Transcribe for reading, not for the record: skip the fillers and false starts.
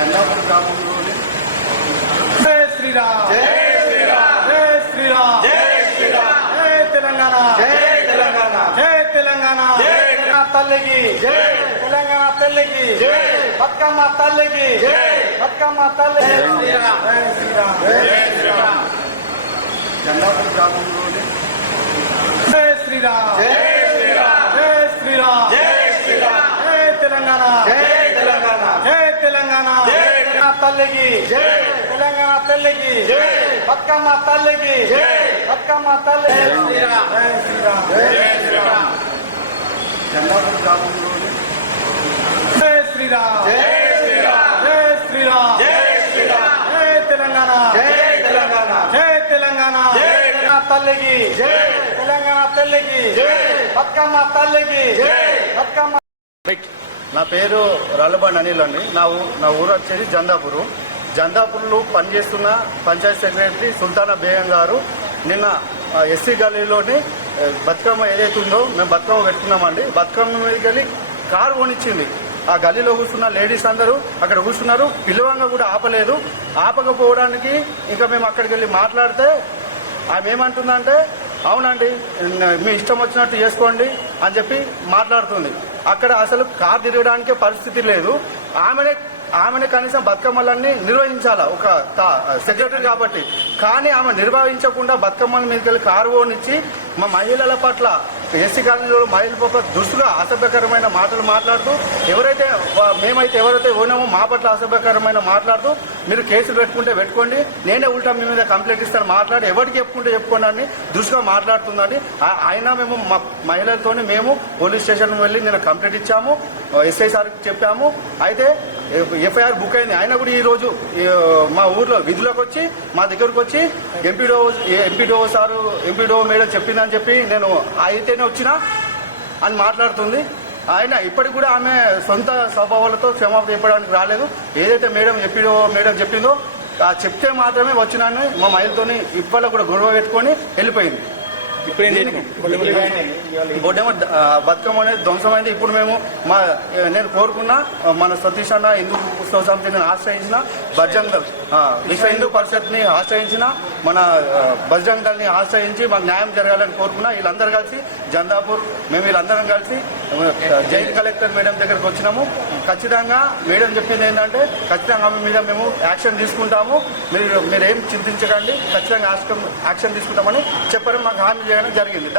జెండాపూర్ గ్రామంలోని జై శ్రీరామ్, జై శ్రీరామ్, జై శ్రీరామ్, జై శ్రీరామ్, జై తెలంగాణ, జై తెలంగాణ, జై తెలంగాణ, జై తల్లికి జై తెలంగాణ తల్లికి జై బతుకమ్మ తల్లికి జై బతుకమ్మ తల్లి జై శ్రీరామ్, జై శ్రీరామ్, జై శ్రీరామ్. జెండాపూర్ గ్రామంలోని జై శ్రీరామ్, జై శ్రీరామ్, జై శ్రీరామ్, జై శ్రీరామ్, జై తెలంగాణ, జై తెలంగాణ, జై తెలంగాణ, జై తల్లికి జై తెలంగాణ తల్లికి జై బతుకమ్మ తల్లికి జై బతుకమ్మ తల్లి జై శ్రీరామ్, జై శ్రీరామ్, జై శ్రీరామ్. జెండాపూర్ గ్రామంలోని జై శ్రీరామ్, జై శ్రీరామ్, జై శ్రీరామ్, జై శ్రీరామ్, జై తెలంగాణ, జై తెలంగాణ, జై తెలంగాణ, జై తల్లికి జై తెలంగాణ తల్లికి జై బతుకమ్మ తల్లికి జై బతుకమ్మ. నా పేరు రాళ్ళబండి అనిల్ అండి. నా ఊరు వచ్చేది జందాపూరు. జందాపూర్లో పనిచేస్తున్న పంచాయత్ సెక్రటరీ సుల్తానా బేగం గారు నిన్న ఎస్సీ గల్లీలోని బతుకమ్మ ఏదైతే ఉందో మేము బతుకమ్మ పెట్టుకున్నామండి. బతుకమ్మ మీదకి వెళ్ళి కారు కొనిచ్చింది. ఆ గల్లీలో కూర్చున్న లేడీస్ అందరూ అక్కడ కూర్చున్నారు. పిలవంగా కూడా ఆపలేదు. ఆపకపోవడానికి ఇంకా మేము అక్కడికి వెళ్ళి మాట్లాడితే ఆమె ఏమంటుందంటే, అవునండి మీ ఇష్టం వచ్చినట్టు చేసుకోండి అని చెప్పి మాట్లాడుతుంది. అక్కడ అసలు కారు తిరగడానికే పరిస్థితి లేదు. ఆమెనే కనీసం బతుకమ్మలన్నీ నిర్వహించాలా ఒక సెక్రటరీ కాబట్టి. కానీ ఆమె నిర్వహించకుండా బతుకమ్మల మీదకి వెళ్ళి కారు ఓనిచ్చి మా మహిళల పట్ల ఎస్సీ కాలనీలో మహిళల పట్ల దుస్తుగా అసభ్యకరమైన మాటలు మాట్లాడుతూ ఎవరైతే ఓనామో మా పట్ల అసభ్యకరమైన మాట్లాడుతూ మీరు కేసులు పెట్టుకుంటే పెట్టుకోండి, నేనే ఉల్టా మీ మీద కంప్లైంట్ ఇస్తాను మాట్లాడి ఎవరికి చెప్పుకుంటే చెప్పుకోండి అని దుస్తుగా మాట్లాడుతుందండి. అయినా మేము మా మహిళలతోని మేము పోలీస్ స్టేషన్ వెళ్ళి నేను కంప్లైంట్ ఇచ్చాము, ఎస్ఐ సార్కి చెప్పాము. అయితే ఎఫ్ఐఆర్ బుక్ అయింది. అయినా కూడా ఈ రోజు మా ఊర్లో విధులకు వచ్చి మా దగ్గరకు వచ్చి ఎంపీడీఓ మేడం చెప్పిందని చెప్పి నేను అయితేనే వచ్చినా అని మాట్లాడుతుంది. ఆయన ఇప్పటికి కూడా ఆమె సొంత స్వభావాలతో క్షమాపణ చెప్పడానికి రాలేదు. ఏదైతే ఎంపీడీఓ మేడం చెప్పిందో చెప్తే మాత్రమే వచ్చినాను. మా మహిళతోని ఇప్పట్లో కూడా గొడవ పెట్టుకొని వెళ్ళిపోయింది. బొడ్డేమో బతుకమ్మ అనేది ధ్వంసమైంది. ఇప్పుడు మేము నేను కోరుకున్న మన సతీష్ అన్న హిందూ ఉత్సవ సమితిని ఆశ్రయించిన బజరంగ్ దళ్ విశ్వ హిందూ పరిషత్ని ఆశ్రయించిన మన బజరంగ్ దళ్ ని ఆశ్రయించి మాకు న్యాయం జరగాలని కోరుకున్నా. వీళ్ళందరూ కలిసి జందాపూర్ మేము వీళ్ళందరం కలిసి జాయింట్ కలెక్టర్ మేడం దగ్గరకు వచ్చినాము. ఖచ్చితంగా మేడం చెప్పింది ఏంటంటే ఖచ్చితంగా ఆమె మీద మేము యాక్షన్ తీసుకుంటాము, మీరేం చింతించకండి, ఖచ్చితంగా యాక్షన్ తీసుకుంటామని చెప్పడం మాకు హామీ చేయడం జరిగింది.